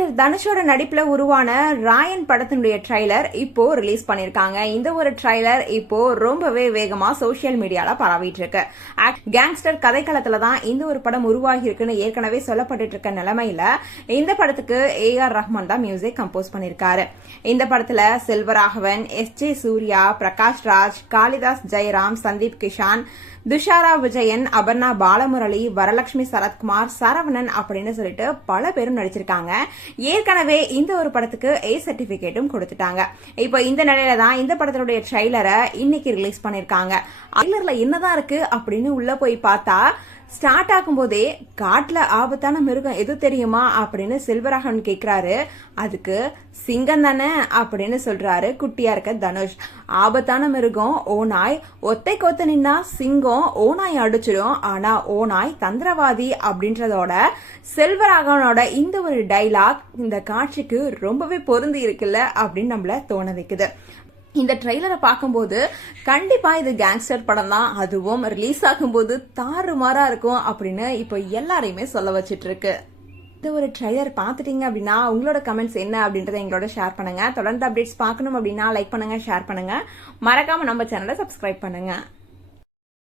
Actor தனுஷோட நடிப்புல உருவான ராயன் படத்தினுடைய ட்ரைலர் இப்போ ரிலீஸ் பண்ணிருக்காங்க. இந்த ஒரு ட்ரைலர் இப்போ ரொம்பவே வேகமா சோசியல் மீடியால பரவிட்டு இருக்கு கேங்ஸ்டர் கதைக்களத்துல தான் இந்த ஒரு படம் உருவாகி இருக்குன்னு ஏற்கனவே சொல்லப்பட்டு இருக்க நிலைமையில இந்த படத்துக்கு ஏ ஆர் ரஹ்மான் தான் மியூசிக் கம்போஸ் பண்ணிருக்காரு. இந்த படத்துல செல்வராகவன் எஸ் ஜே சூர்யா பிரகாஷ் ராஜ் காளிதாஸ் ஜெயராம் சந்தீப் கிஷான் துஷாரா விஜயன் அபர்ணா பாலமுரளி வரலட்சுமி சரத்குமார் சரவணன் அப்படின்னு சொல்லிட்டு பல பேரும் நடிச்சிருக்காங்க. ஏற்கனவே இந்த ஒரு படத்துக்கு ஏ சர்டிபிகேட்டும் கொடுத்துட்டாங்க. இப்போ இந்த நிலையில தான் இந்த படத்தினுடைய ட்ரைலரை இன்னைக்கு ரிலீஸ் பண்ணிருக்காங்க. ட்ரெய்லர்ல என்னதான் இருக்கு அப்படின்னு உள்ள போய் பார்த்தா ஸ்டார்ட் ஆகும்போதே காட்டில் ஆபத்தான மிருகம் எது தெரியுமா? அப்படின்னு செல்வராகவன் கேட்குறாரு அதுக்கு சிங்கம் தானே? அப்படின்னு சொல்கிறாரு குட்டியா இருக்க தனுஷ். ஆபத்தான மிருகம் ஓநாய் ஒத்தை கொத்த நின்னா சிங்கம் ஓநாய் அடிச்சிடும். ஆனால் ஓநாய் தந்திரவாதி. அப்படின்றதோட செல்வராகவனோட இந்த ஒரு டைலாக் இந்த காட்சிக்கு ரொம்பவே பொருந்தி இருக்குல்ல அப்படின்னு நம்மள தோண வைக்குது. இந்த ட்ரெய்லரை பார்க்கும்போது கண்டிப்பா இது கேங்ஸ்டர் படம் தான். அதுவும் ரிலீஸ் ஆகும்போது தாறுமாறா இருக்கும் அப்படின்னு இப்போ எல்லாரையுமே சொல்ல வச்சிட்டு இருக்கு இந்த ஒரு ட்ரைலர் பார்த்துட்டீங்க அப்படின்னா உங்களோட கமெண்ட்ஸ் என்ன அப்படின்றத எங்களோட ஷேர் பண்ணுங்க. தொடர்ந்து அப்டேட்ஸ் பார்க்கணும் அப்படின்னா லைக் பண்ணுங்க ஷேர் பண்ணுங்க. மறக்காம நம்ம சேனலை சப்ஸ்கிரைப் பண்ணுங்க.